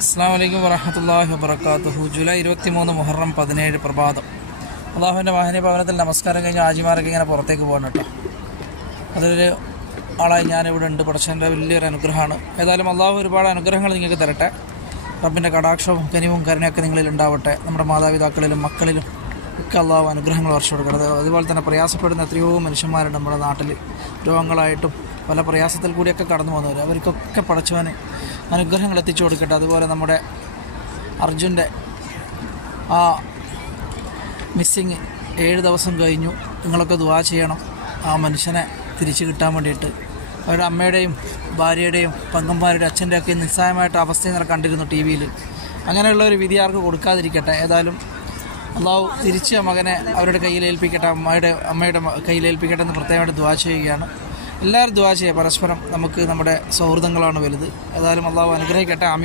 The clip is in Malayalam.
അസ്സലാമു അലൈക്കും വറഹ്മത്തുള്ളാഹി വബറകാതുഹു. ജൂലൈ 23 മുഹറം 17 പ്രഭാതം. അള്ളാഹുവിൻ്റെ വാഹനീയ ഭവനത്തിൽ നമസ്കാരം കഴിഞ്ഞ് ആജിമാരൊക്കെ ഇങ്ങനെ പുറത്തേക്ക് പോകണം കേട്ടോ. അതൊരു ആളായി ഞാനിവിടെ ഉണ്ട്. പടച്ചവൻ്റെ വലിയൊരു അനുഗ്രഹമാണ്. ഏതായാലും അള്ളാഹു ഒരുപാട് അനുഗ്രഹങ്ങൾ നിങ്ങൾക്ക് തരട്ടെ. റബ്ബിൻ്റെ കടാക്ഷവും കനിവും കരുണയൊക്കെ നിങ്ങളിൽ ഉണ്ടാവട്ടെ. നമ്മുടെ മാതാപിതാക്കളിലും മക്കളിലും ഒക്കെ അള്ളാഹു അനുഗ്രഹങ്ങൾ വർഷം കൊടുക്കുന്നത്. അതുപോലെ തന്നെ പ്രയാസപ്പെടുന്ന എത്രയോ മനുഷ്യന്മാരുണ്ട് നമ്മുടെ നാട്ടിൽ. രോഗങ്ങളായിട്ടും പല പ്രയാസത്തിൽ കൂടിയൊക്കെ കടന്നു പോകുന്നവർ. അവർക്കൊക്കെ പടച്ചവന് അനുഗ്രഹങ്ങൾ എത്തിച്ചു കൊടുക്കട്ടെ. അതുപോലെ നമ്മുടെ അർജുൻ്റെ ആ മിസ്സിങ് 7 ദിവസം കഴിഞ്ഞു. നിങ്ങളൊക്കെ ദുആ ചെയ്യണം ആ മനുഷ്യനെ തിരിച്ചു കിട്ടാൻ വേണ്ടിയിട്ട്. അവരുടെ അമ്മയുടെയും ഭാര്യയുടെയും പെങ്ങന്മാരുടെ അച്ഛൻ്റെയൊക്കെ നിസ്സായമായിട്ട് അവസ്ഥ ഇന്നലെ കണ്ടിരുന്നു ടി വിയിൽ. അങ്ങനെയുള്ള ഒരു വിധി ആർക്ക് കൊടുക്കാതിരിക്കട്ടെ. ഏതായാലും അള്ളാഹു തിരിച്ച് മകനെ അവരുടെ കയ്യിലേൽപ്പിക്കട്ടെ, അമ്മയുടെ കയ്യിലേൽപ്പിക്കട്ടെ എന്ന് പ്രത്യേകമായിട്ട് ദുആ ചെയ്യുകയാണ്. എല്ലാവരും ദുആ ചെയ്യുക. പരസ്പരം നമുക്ക് നമ്മുടെ സൗഹൃദങ്ങളാണ് വലുത്. ഏതായാലും അള്ളാഹു അനുഗ്രഹിക്കട്ടെ. ആമീൻ.